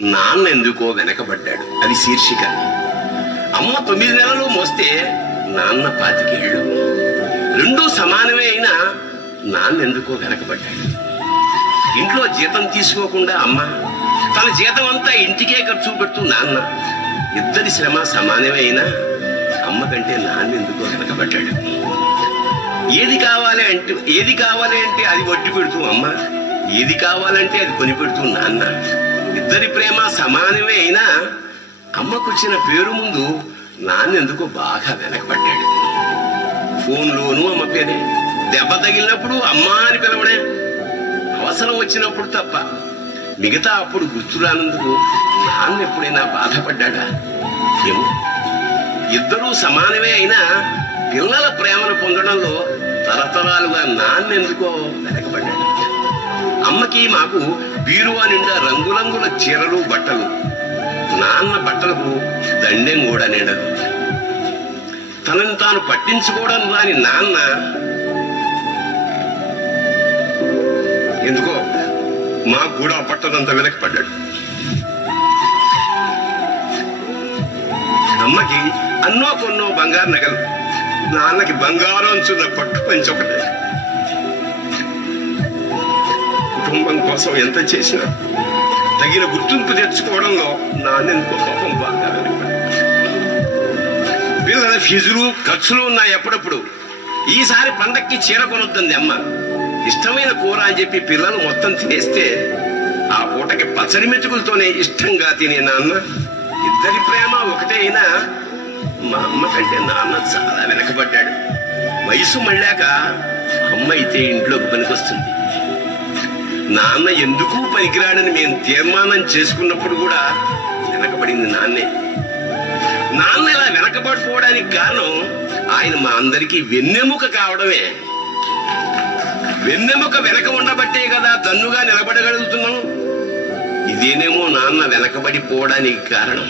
నాన్న ఎందుకో వెనకబడ్డాడు, అది శీర్షిక. అమ్మ 9 నెలలు మోస్తే నాన్న 25 ఏళ్ళు. రెండూ సమానమే అయినా నాన్న ఎందుకో వెనకబడ్డాడు. ఇంట్లో జీతం తీసుకోకుండా అమ్మ, తన జీతం అంతా ఇంటికే ఖర్చు పెడుతూ నాన్న. ఇద్దరి శ్రమ సమానమే అయినా అమ్మ కంటే నాన్న ఎందుకో వెనకబడ్డాడు. ఏది కావాలి అంటే అది వడ్డీ పెడుతూ అమ్మ, ఏది కావాలంటే అది కొని పెడుతూ నాన్న. ఇద్దరి ప్రేమ సమానమే అయినా అమ్మకొచ్చిన పేరు ముందు నాన్న ఎందుకో బాగా వెనకబడ్డాడు. ఫోన్లోనూ అమ్మ పేరే, దెబ్బ తగిలినప్పుడు అమ్మా అని పిలవడే, అవసరం వచ్చినప్పుడు తప్ప మిగతా అప్పుడు గుర్తురానందుకు నాన్న ఎప్పుడైనా బాధపడ్డా? ఏమో. ఇద్దరూ సమానమే అయినా పిల్లల ప్రేమను పొందడంలో తరతరాలుగా నాన్న ఎందుకో వెనకబడ్డాడు. అమ్మకి మాకు బీరువా నిండా రంగురంగుల చీరలు బట్టలు, నాన్న బట్టలకు దండెం కూడా నిండదు. తనని తాను పట్టించుకోవడం రాని నాన్న ఎందుకో మాకు కూడా పట్టదంత వెనకపడ్డాడు. అమ్మకి అన్నో కొన్నో బంగారు నగలు, నాన్నకి బంగారం చున్న పట్టు పంచి ఒకటే. కుటుంబం కోసం ఎంత చేసినా తగిన గుర్తింపు తెచ్చుకోవడంలో నాన్నెందుకో పాపం బాగా వెనకపడ్డాడు. పిల్లల ఫీజులు ఖర్చులు ఉన్నాయి ఎప్పుడప్పుడు. ఈసారి పండక్కి చీర కొనొద్దంది అమ్మ. ఇష్టమైన కూర అని చెప్పి పిల్లలు మొత్తం తినేస్తే ఆ పూటకి పచ్చడి మెతుకులతోనే ఇష్టంగా తినే నాన్న. ఇద్దరి ప్రేమ ఒకటే అయినా మా అమ్మ కంటే నాన్న చాలా వెనకబడ్డాడు. వయసు మళ్ళాక అమ్మ అయితే ఇంట్లోకి పనికొస్తుంది. నాన్న ఎందుకు పనికిరాడని మేము తీర్మానం చేసుకున్నప్పుడు కూడా వెనకబడింది నాన్నే. నాన్న ఇలా వెనకబడిపోవడానికి కారణం ఆయన మా అందరికీ వెన్నెముక కావడమే. వెన్నెముక వెనక ఉండబట్టే కదా దన్నుగా నిలబడగలుగుతున్నాం. ఇదేనేమో నాన్న వెనకబడిపోవడానికి కారణం.